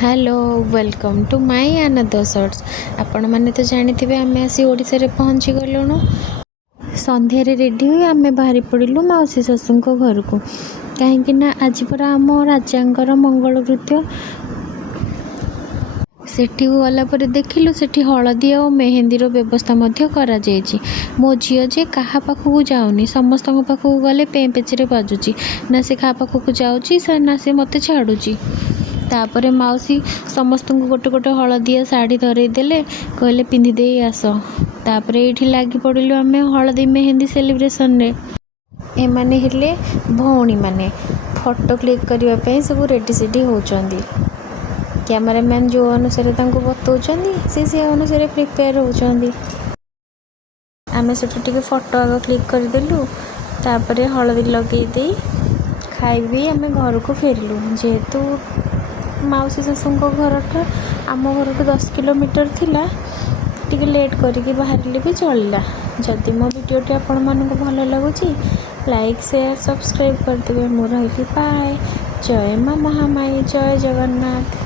Hello welcome to my another shorts. आपण मैंने तो जानी आम आसी ओडिशा रे पहुँची गलुणु। संध्यार रेडी हुई आम बाहरी पड़ू मौसी शाशु घर को कहीं आज पर आम राजा मंगल नृत्य सेठी गला पर देखिलु सेठी हलदी और मेहेंदीर व्यवस्था करा मो झील जे क्या पाखक जाऊनी समस्त पाखक गले पे पेचरे बाजुची ना से क्या पाखक जाऊँगी ना से मत छाड़ुची। तापर मौसी समस्त गोटे गोटे हलदिया शाढ़ी धरईदे कहले पिंधिदे आस। तापर ये लगी पड़ू आम हलदी मेहेंदी सेलिब्रेशन रे। एमाने हेले भौणी माने फोटो क्लिक करने सब रेडी सेडी होचंदी। कैमरामैन जो अनुसार बताऊँ से अनुसार प्रिपेयर होचंदी। आम से फोटो आग क्लिक करदेलु तापर हलदी लगे खाई आम घर को फेरलु। जेहेतु मौसी शाशु घर आम घर 10 किलोमीटर थिला टिके लेट करके बाहर भी चलला। जदि मो वीडियोटी आपण मानक भल लगुच लाइक शेयर सब्सक्राइब करदेवे। मोर बाय। जय माँ महामाई, जय जगन्नाथ।